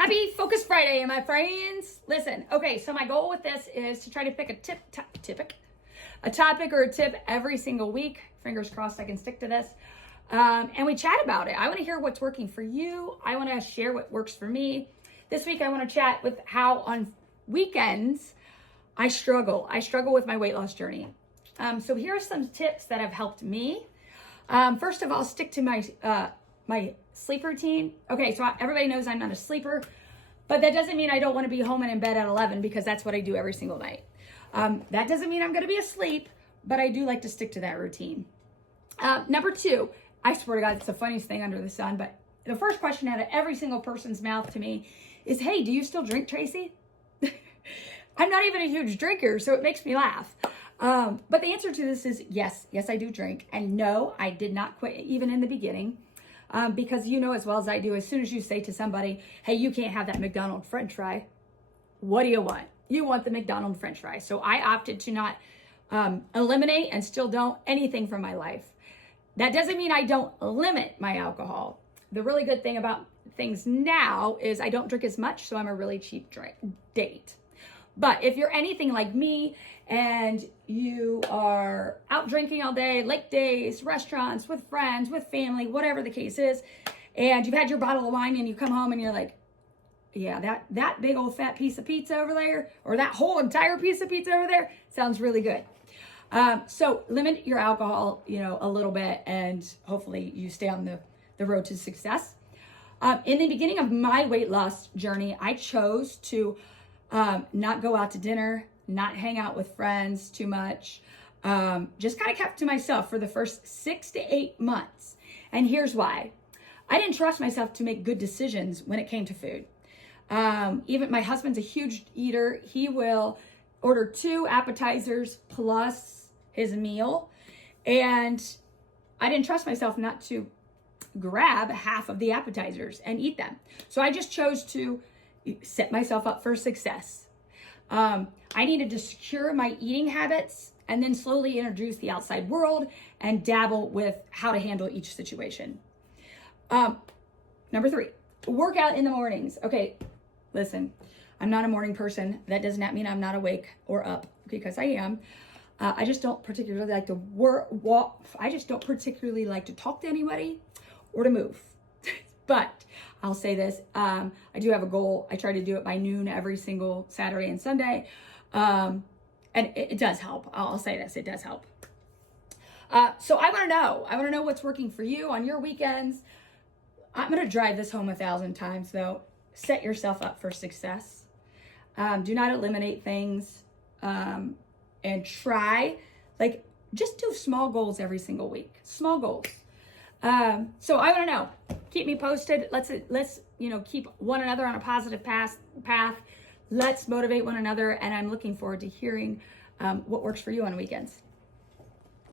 Happy Focus Friday, my friends. Listen, okay, so my goal with this is to try to pick a topic or a tip every single week. Fingers crossed I can stick to this. And we chat about it. I want to hear what's working for you. I want to share what works for me. This week I want to chat with how on weekends I struggle. I struggle with my weight loss journey. So here are some tips that have helped me. First of all, stick to my sleep routine. Okay, so everybody knows I'm not a sleeper, but that doesn't mean I don't want to be home and in bed at 11 because that's what I do every single night. That doesn't mean I'm going to be asleep, but I do like to stick to that routine. Number two, I swear to God, it's the funniest thing under the sun, but the first question out of every single person's mouth to me is, hey, do you still drink, Tracy? I'm not even a huge drinker, so it makes me laugh. But the answer to this is yes, I do drink. And no, I did not quit even in the beginning. Because you know as well as I do, as soon as you say to somebody, hey, you can't have that McDonald's French fry, what do you want? You want the McDonald's French fry. So I opted to not eliminate and still don't anything from my life. That doesn't mean I don't limit my alcohol. The really good thing about things now is I don't drink as much, so I'm a really cheap date. But if you're anything like me and you are out drinking all day, late days, restaurants, with friends, with family, whatever the case is, and you've had your bottle of wine and you come home and you're like, yeah, that big old fat piece of pizza over there, or that whole entire piece of pizza over there sounds really good. So limit your alcohol, a little bit, and hopefully you stay on the road to success. In the beginning of my weight loss journey, I chose to not go out to dinner, not hang out with friends too much. Just kind of kept to myself for the first 6 to 8 months. And here's why. I didn't trust myself to make good decisions when it came to food. Even my husband's a huge eater. He will order 2 appetizers plus his meal. And I didn't trust myself not to grab half of the appetizers and eat them. So I just chose to set myself up for success. I needed to secure my eating habits and then slowly introduce the outside world and dabble with how to handle each situation. Number 3, work out in the mornings. Okay, listen, I'm not a morning person. That does not mean I'm not awake or up, because I am. I just don't particularly like to walk. I just don't particularly like to talk to anybody or to move. But I'll say this, I do have a goal. I try to do it by noon every single Saturday and Sunday. And it does help. I'll say this, it does help. So I want to know what's working for you on your weekends. I'm going to drive this home 1,000 times though. Set yourself up for success. Do not eliminate things. And try, just do small goals every single week. Small goals. So I want to know. Keep me posted. Let's keep one another on a positive path. Let's motivate one another, and I'm looking forward to hearing what works for you on weekends.